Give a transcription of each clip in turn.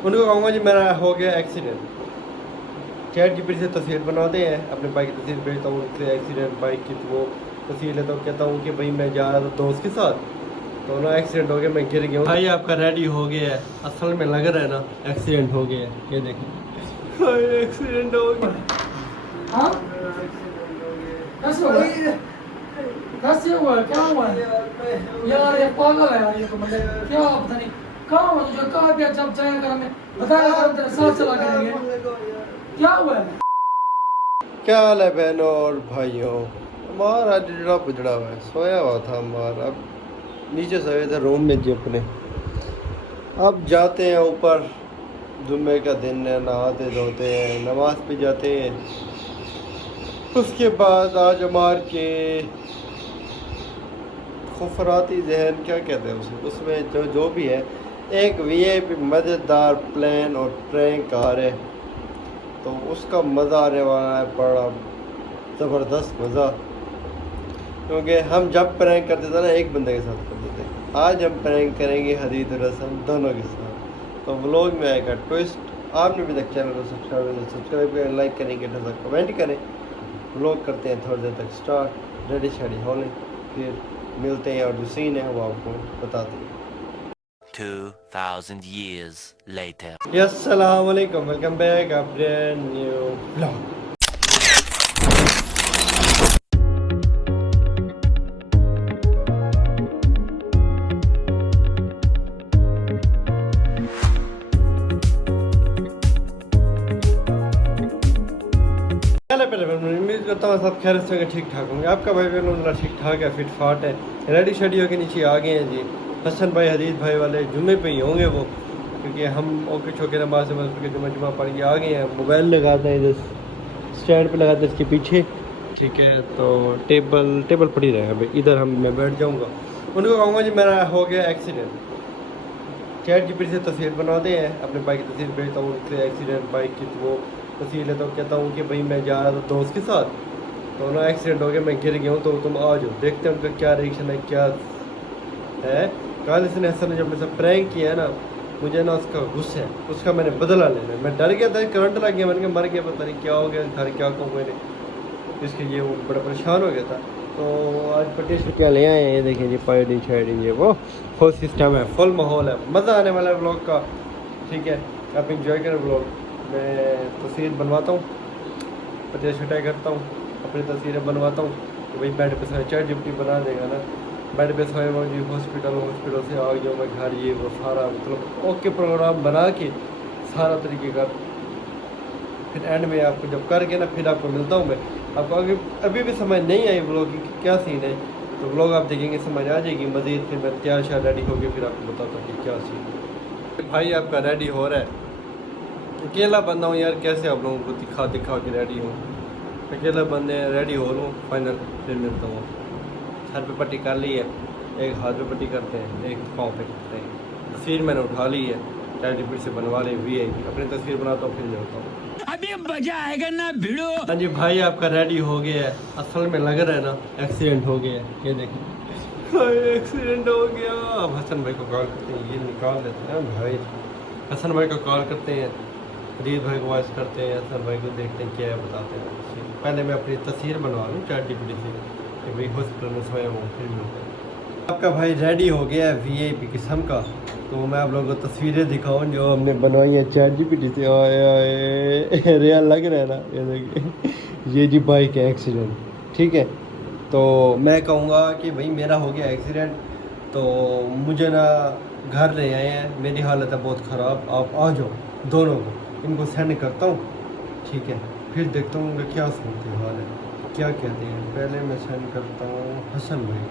उनको कहूँगा जी मेरा हो गया एक्सीडेंट। चैट जीपीटी से तस्वीर बनाते हैं, अपने बाइक की तस्वीर भेजता हूँ, उससे एक्सीडेंट बाइक की वो तस्वीर लेता हूँ, कहता हूँ कि भाई मैं जा रहा था दोस्त के साथ तो ना एक्सीडेंट हो गया, मैं गिर गया हूँ। भाई आपका रेडी हो गया है, असल में लग रहा है ना एक्सीडेंट हो गया है, ये देखिए एक्सीडेंट हो गया। हाँ? कैसे हुआ? कैसे हुआ? क्या हुआ? यार ये पागल है यार, ये तो मतलब क्या पता नहीं कहाँ हो तुझे, कहाँ पे जब जाया कर, हमें बताया कर, तेरे साथ चला करेंगे। क्या हुआ है? क्या हाल है बहनों और भाइयों। हमारा जड़ा पुजड़ा हुआ है, सोया हुआ था हमारा, अब नीचे सोए थे रूम में जी अपने। अब जाते हैं ऊपर, जुम्मे का दिन है, नहाते धोते हैं, नमाज पे जाते हैं। उसके बाद आज हमार के खुफराती जहन क्या कहते हैं उसे, उसमें जो भी है, एक वीआईपी मज़ेदार प्लान और प्रैंक आ रहे, तो उसका मज़ा आने वाला है, बड़ा ज़बरदस्त मज़ा। क्योंकि हम जब प्रैंक करते थे ना एक बंदे के साथ करते थे, आज हम प्रैंक करेंगे हदीद और हसन दोनों के साथ। तो व्लॉग में आएगा ट्विस्ट। आपने भी तक चैनल को सब्सक्राइब करें, लाइक करें, घंटा कमेंट करें। व्लॉग करते हैं थोड़ी देर तक स्टार्ट, रेडी शेडी हो लें, फिर मिलते हैं और जो सीन है वो आपको बताते हैं। 2000 years later. अस्सलाम वालेकुम, welcome back a brand new vlog. पहले उम्मीद करता हूँ सब खैर से ठीक ठाक होंगे। आपका भाई बहन ठीक ठाक है, फिट फाट है, रेडी शेडी होकर नीचे आ गए हैं जी। हसन भाई हदीद भाई वाले जुम्मे पे ही होंगे वो, क्योंकि हम ओके छोके नमाज से मस्जिद के जुम्मा पढ़ के आ गए हैं। मोबाइल लगाते हैं इधर स्टैंड पे, लगाते हैं इसके पीछे, ठीक है। तो टेबल पड़ी रहे अभी इधर, मैं बैठ जाऊँगा। उनको कहूँगा जी मेरा हो गया एक्सीडेंट। चैट जीपीटी से तस्वीर बनाते हैं, अपने बाइक की तस्वीर भेजता हूँ, उससे एक्सीडेंट बाइक की वो तस्वीर लेता हूँ, कहता हूँ कि भाई मैं जा रहा था दोस्त के साथ तो ना एक्सीडेंट हो गया, मैं गिर गया हूँ, तो तुम आ जाओ, देखते हैं उनका क्या रिएक्शन है, क्या है। कल इसने हसन ने जब मेरे से प्रैंक किया है ना, मुझे ना उसका गुस्सा है, उसका मैंने बदला लेना है। मैं डर गया था, करंट लग गया, मैंने कहा मर गया, पता नहीं क्या हो गया, घर क्या कहूँ मैंने, इसके लिए वो बड़ा परेशान हो गया था। तो आज 25 रुपया ले आए हैं, ये देखिए जी, पाइडिंग शाइडिंग, ये वो फुल सिस्टम है, फुल माहौल है, मज़ा आने वाला है व्लॉग का, ठीक है। आप इंजॉय करें व्लॉग। मैं तस्वीर बनवाता हूँ, पता छटाई करता हूँ, अपनी तस्वीरें बनवाता हूँ, तो भाई बेड पे सोए, चैट जीपीटी बना देगा ना, बेड पे सोए वो जी, हॉस्पिटल से आ गया मैं घर, ये वो सारा मतलब ओके प्रोग्राम बना के सारा तरीके का, फिर एंड में आपको जब करके ना फिर आपको मिलता हूँ मैं। आपको अभी भी समझ नहीं आई व्लॉग की क्या सीन है, तो व्लॉग आप देखेंगे समझ आ जाएगी मज़ीद। फिर मैं तैयार शायद रेडी हो गया, फिर आपको बताता हूँ कि क्या सीन है। भाई आपका रेडी हो रहा है, अकेला बंदा हूँ यार, कैसे आप लोगों को दिखा के रेडी हूँ, अकेला बंदे रेडी हो लूँ फाइनल, फिर मिलता हूँ। सर पे पट्टी कर ली है, एक हाथ पे पट्टी करते हैं, एक पाँव पे करते हैं। तस्वीर मैंने उठा ली है, चैट जीपीटी से बनवा ली वीआईपी, अपनी तस्वीर बनाता हूँ, फिर मिलता हूँ। अभी मजा आएगा ना भिड़ो। हाँ जी भाई आपका रेडी हो गया है, असल में लग रहा है ना एक्सीडेंट हो गया है, ये देखिए एक्सीडेंट हो गया। अब हसन भाई को कॉल करते हैं, ये निकाल देते हैं भाई, हसन भाई को कॉल करते हैं, हदीद भाई को वॉइस करते हैं, हसन भाई को देखते हैं क्या है, बताते हैं। पहले मैं अपनी तस्वीर बनवा लूँ चैट जीपीटी से कि भाई हॉस्पिटल में सोया हूँ, फिर मिलते हैं। आपका भाई रेडी हो गया है वीआईपी किस्म का, तो मैं आप लोगों को तस्वीरें दिखाऊं जो हमने बनवाई है चैट जीपीटी से। आए रियल लग रहा है ना, ये देखिए ये जी बाइक है एक्सीडेंट, ठीक है। तो मैं कहूँगा कि भाई मेरा हो गया एक्सीडेंट, तो मुझे ना घर ले आए हैं, मेरी हालत है बहुत ख़राब, आप आ जाओ, दोनों को इनको सेंड करता हूँ, ठीक है। फिर देखता हूँ उनका क्या सूरत हाल है, क्या कहते हैं। पहले मैं सेंड करता हूँ हसन भाई,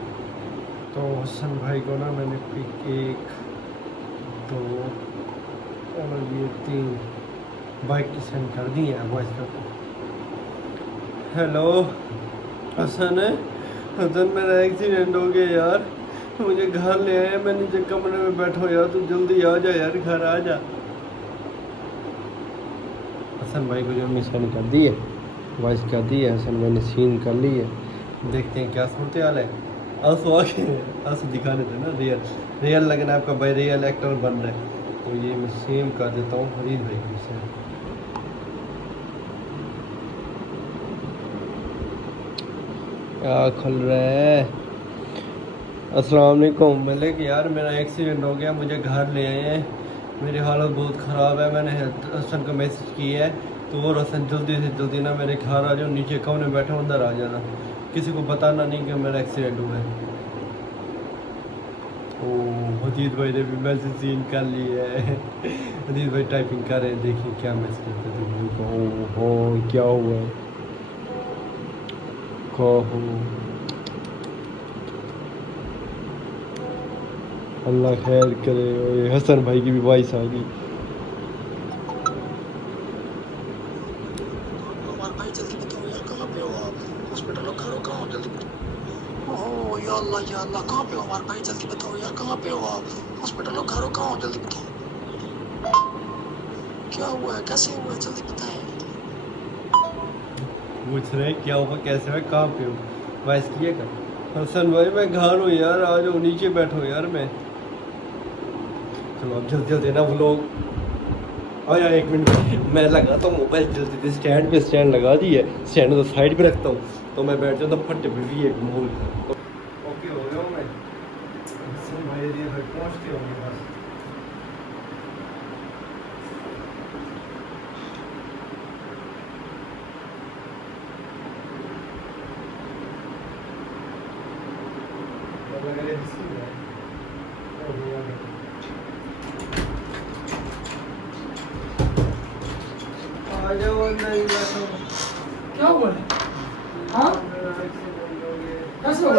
तो हसन भाई को ना मैंने पिक 1 2 और ये 3 बाइक की सेंड कर दी है, वॉइस करता हूँ। हेलो हसन है, हसन मेरा एक्सीडेंट हो गया यार, मुझे घर ले आया, मैं नीचे कमरे में बैठा हूँ यार, तू जल्दी आ जा यार, घर आ जा। हसन भाई को जो हमने सेंड कर दी है, वॉइस कर दी है, हसन मैंने सीन कर ली है, देखते हैं क्या सूरत हाल है। आंसू आ गए, आंसू दिखाने थे ना, रियल लगना आपका भाई, रियल एक्टर बन रहा है। तो ये मैं सेम कर देता हूँ फरीद भाई की से। क्या खुल रहा है। अस्सलाम वालेकुम। मैंने कि यार मेरा एक्सीडेंट हो गया, मुझे घर ले आए हैं, मेरी हालत बहुत ख़राब है। मैंने हसन को मैसेज किया है तो वो हसन जल्दी से जल्दी ना मेरे घर आ जाओ, नीचे कमरे में बैठा अंदर आ जाना, किसी को बताना नहीं कि मेरा एक्सीडेंट हुआ है। ओह हदीद भाई ने भी मैसेज सीन कर लिया है। हदीद भाई टाइपिंग कर रहे हैं, देखिए क्या मैसेज करते हैं। ओह क्या हुआ कहो। अल्लाह खैर करे। और ये हसन भाई की भी वॉइस आ गई। भाई जल्दी बताओ यार, कहाँ पे हो आप? हॉस्पिटल हो, घर हो, कहाँ हो? जल्दी बताओ। ओह या अल्लाह, कहाँ पे हो हमारे भाई? जल्दी बताओ यार, कहाँ पे हो आप? हॉस्पिटल हो, घर हो, कहाँ हो? जल्दी बताओ। क्या हुआ है, कैसे हुआ है, जल्दी बताएं। पूछ रहे क्या हुआ, कैसे है, कहाँ पे हो, वॉइस किए कर। हसन भाई मैं घर हूँ यार, आ जाओ नीचे बैठो यार। मैं चलो अब जल्दी जल्दी ना वो लोग और यार 1 मिनट मैं लगा तो मोबाइल जल्दी से स्टैंड पे, स्टैंड लगा दी है, स्टैंड तो साइड पे रखता हूँ तो मैं बैठ जाता हूँ फट पे भी एक मोल। ओके हो गया हूँ मैं। हसन भाई दिए भाई पहुँचते होंगे बस। आ जाओ अंदर ही बैठो। क्या हुआ है? हाँ कैसे हुआ?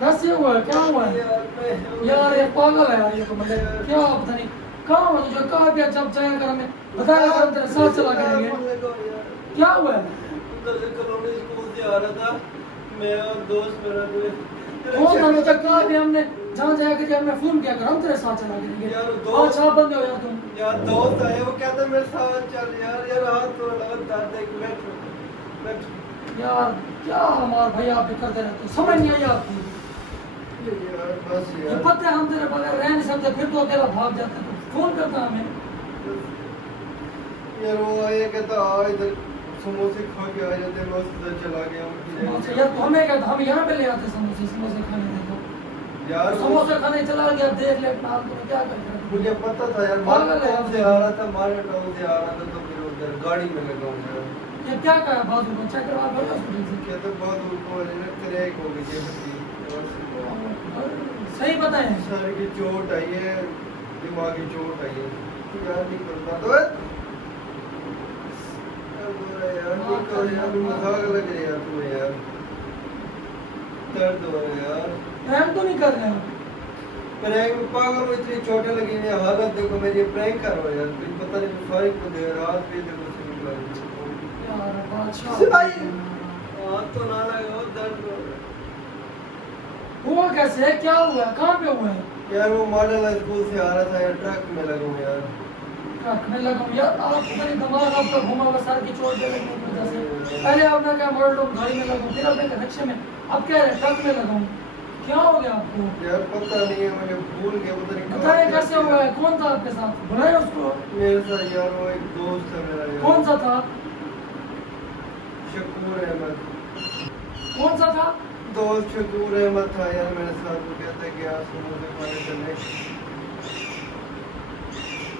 कैसे हुआ? क्या हुआ है यार? ये पागल है यार, ये तो मतलब क्या पता नहीं कहाँ हो तुझे, कहाँ गया जब जाया कर, हमें बताया कर, तेरे साथ चला करेंगे। क्या हुआ है? उधर से कॉलोनी स्कूल से आ रहा था मैं और दोस्त मेरा कौन था मुझे, कहा भी हमने जहाँ जाया कि हमने फोन किया कर, हम तेरे साथ चला करेंगे। यार आज आप बंदे हो यार तुम। यार दोस्त आए, वो कहता मेरे साथ चल यार। यार हाथ तो लगा दर्द है, मैं यार क्या हमारे भाई आप भी करते रहते, समझ नहीं आई आपकी। यार बस ये यार। पता है हम तेरे बगैर रह नहीं सकते, फिर तो अकेला भाग जाते, तो फोन करता हमें। यार वो आया कहता आ इधर समोसे खा के आ जाते, मैं उधर चला गया समोसे यार, तो हमें क्या, हम यहाँ पे ले आते समोसे, समोसे खाने थे तो यार। समोसे खाने चला गया, देख ले अपना हाल, तो क्या करें। मुझे पता था यार, पागल है टाउन से आ रहा था, मारे टाउन से आ रहा था तो फिर उधर गाड़ी में लगा हूँ यार। ये क्या कहा बाजू को, चेक करवा दो हॉस्पिटल से। कहते बहुत ऊपर क्रैक हो गई है, सही बताएं। सर की चोट आई है, दिमागी चोट आई है यार। नहीं करना तो यार, नहीं कर यार, मजाक लग रहा है यार तुम्हें यार, दर्द हो रहा है यार। प्रैंक तो नहीं कर रहे हैं? प्रैंक में पागल में इतनी चोटें लगी हैं, हालत देखो मेरी, प्रैंक करो यार। कुछ पता नहीं सारी को दे रात भी देखो से निकला यार बादशाह भाई, हाथ तो ना लगाओ, दर्द हो रहा है। हुआ कैसे है, क्या हुआ है, कहाँ पे हुआ है? यार वो मॉडल स्कूल से आ रहा था यार, ट्रक में लगा हूँ यार। ट्रक में लगा हूँ यार, आप पता नहीं दिमाग आपका घुमा हुआ, सर की चोट लगने की वजह से। पहले आपने क्या मॉडल लोग गाड़ी में लगा हूँ, फिर आपने रिक्शे में, अब कह रहे ट्रक में लगा हूँ। क्या हो गया आपको? यार पता नहीं है, मुझे भूल गया, पता नहीं बताए कैसे हुआ है, कौन था आपके साथ, बुलाए उसको। मेरे साथ यार वो एक दोस्त है मेरा यार। कौन सा था? शकूर अहमद। कौन सा था? दोस्त शकूर अहमद था यार मेरे साथ। वो कहता है कि यार समोसे खाने चले,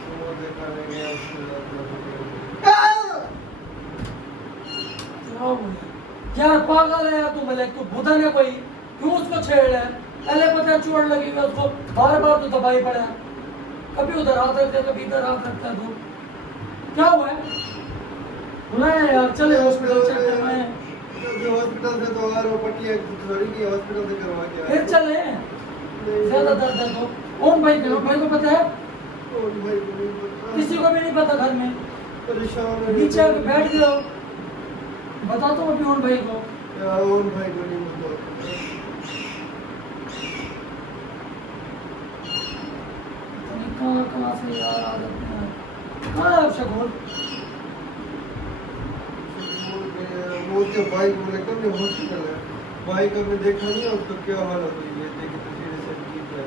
समोसे खाने गया यार पागल है यार तू, मलिक तू बुधा ने कोई क्यों उसको छेड़ रहा है? पहले पता है चोट लगी हुई है उसको, बार बार तो दबाई पड़ा है, कभी उधर हाथ रखता है, कभी इधर हाथ रखता है। तो क्या हुआ है? बुलाया यार, चले हॉस्पिटल चेक करवाए। हॉस्पिटल से तो आ रहा हूँ, पट्टी थोड़ी की हॉस्पिटल से करवा के फिर चले, ज्यादा दर्द है तो। ओम भाई को पता है? और भाई को नहीं पता, किसी को भी नहीं पता घर में, परेशान है। नीचे आके बैठ गए, बता दो अभी ओम भाई को। यार और भाई को नहीं पता। कहाँ से यार आ जाते हैं, कहाँ है अब शकूर? वो तो भाई बोले कब ने हॉस्पिटल है, भाई का मैं देखा नहीं, उसको क्या हालत हुई है, देखी तस्वीरें सब ठीक है।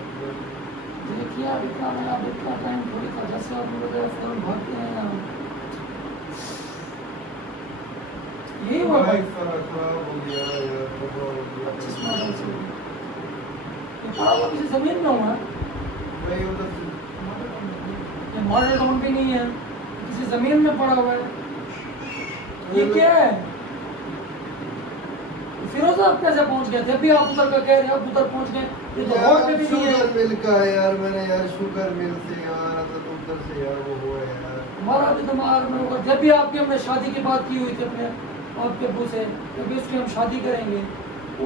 किया अब इतना मैंने अब इतना टाइम थोड़ी था 10 साल में गया फौरन भागते हैं यार यही हुआ भाई सारा खराब हो गया यार, पेट्रोल 25 मॉडल से ये पड़ा हुआ किसी जमीन में हुआ है भाई उधर से ये मॉडल टाउन भी नहीं है किसी जमीन में पड़ा हुआ है ये क्या है फिरोज आप कैसे पहुंच गए थे अभी आप उधर का कह रहे हो आप उधर पहुंच गए ये तो रोड पे भी नहीं है शुगर मिल का है यार, मैंने यार शुगर मिल से यार तो उधर से यार वो हुआ है यार। हमारा भी दिमाग में होगा जब भी आपकी हमने शादी की बात की हुई थी अपने आपके अब्बू से कभी उसकी हम शादी करेंगे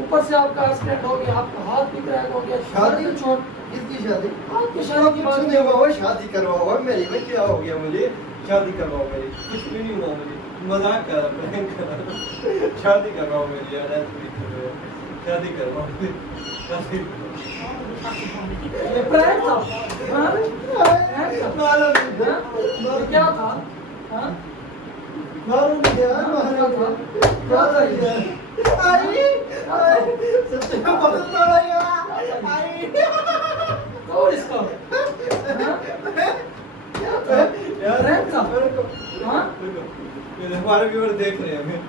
ऊपर से आपका एक्सीडेंट हो गया आपका हाथ भी क्रैक हो गया शादी? में चोट किसकी शादी? आपकी शादी की कुछ बात नहीं हुआ, वो शादी करवाओ मेरी में, क्या हो गया मुझे? शादी करवाओ मेरी, कुछ भी नहीं हुआ मुझे, मजाक कर रहा, प्रैंक कर रहा। शादी करवाओ मेरी यार, ऐसे भी तो है। शादी करवाओ मेरी, शादी ये प्रैंक था हाँ? प्रैंक था हाँ? ये क्या था हाँ? मारो नहीं यार, क्या था क्या था यार? आई सच में बहुत बड़ा यार, आई कौन इसका हाँ? क्या था यार प्रैंक था हाँ? ये हमारे व्यूअर देख रहे हैं हमें।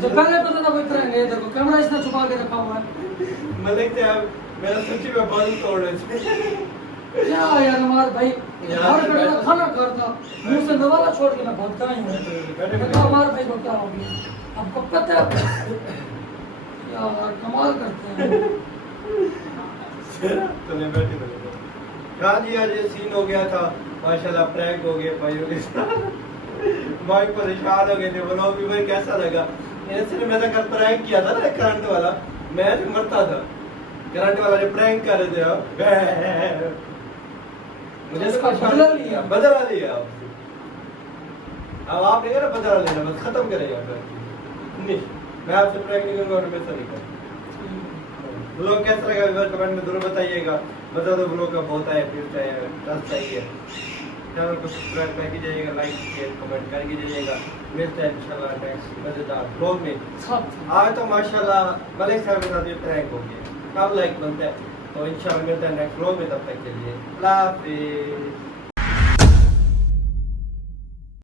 जो पहले पता था कोई प्रैंक है देखो कैमरा इसने छुपा के रखा हुआ है मलिक थे आप, मेरा सच्ची में बाल तोड़ रहे थे। क्या यार हमारे भाई यार, हर कड़े का बैठो। खाना खाता मुंह से नवाला छोड़ के मैं भागता ही हूँ देखो हमारे भाई को क्या हो गया आपको पता है यार कमाल करते हैं चले बैठे बैठे। हाँ जी, आज ये सीन हो गया था माशाल्लाह, प्रैंक हो गया भाइयों के साथ। भाई परेशान हो गए थे, बोलो भी भाई कैसा लगा। इसने मैंने कल प्रैंक किया था ना करंट वाला, मैं तो मरता था। करंट वाला जो प्रैंक कर रहे थे आप, मुझे उसका तो बदला लिया। बदला लिया आपसे। अब आप नहीं ना बदला लेना, बस खत्म करेंगे नहीं, मैं आपसे प्रैंक नहीं करूंगा और मैं ऐसा नहीं करूंगा। ब्लॉग कैसा लगा विवर कमेंट में जरूर बताइएगा। बता दो ब्लॉग का बहुत है, फिर चाहिए ट्रस्ट चाहिए। चैनल को सब्सक्राइब करके जाइएगा, लाइक शेयर कमेंट करके जाइएगा। मिलते हैं इंशाल्लाह नेक्स्ट मजेदार ब्लॉग में। सब आज तो माशाल्लाह मलिक साहब के साथ ये प्रैंक हो गया, कब लाइक बनता है, तो इंशाल्लाह मिलते हैं नेक्स्ट ब्लॉग में। तब तक के लिए अल्लाह हाफिज़।